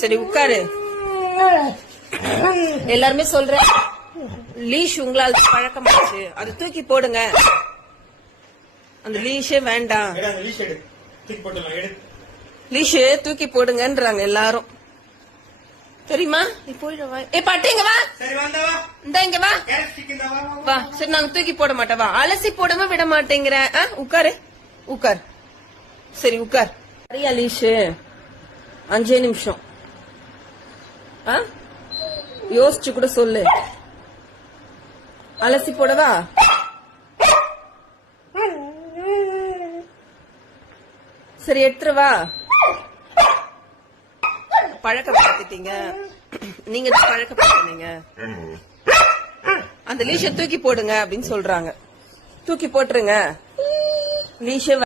சரி உட்காரு. எல்லாருமே சொல்றேன், லீஷ் உங்களால் பழக்கமாச்சு, அது தூக்கி போடுங்க. அந்த லீஷே வேண்டாம், லீஷு தூக்கி போடுங்கன்றாங்க எல்லாரும். தெரியுமா? நீ போயிடுவா. ஏ பாட்டு இங்க வா, இந்த இங்க வா வா. சரி நாங்க தூக்கி போட மாட்டோம், வா. அலசி போடாம விட மாட்டேங்கிற. உட்காரு உட்கார். சரி உட்கார். சரியா லீஷு? 5 நிமிஷம். யோசிச்சு கூட சொல்லு. அலசி போடவா? சரி எடுத்துருவா. பழக்கப்படுத்திட்டீங்க, நீங்க பழக்கப்படுத்தினீங்க. அந்த லீஷ தூக்கி போடுங்க அப்படின்னு சொல்றாங்க. தூக்கி போட்டுருங்க லீஷ.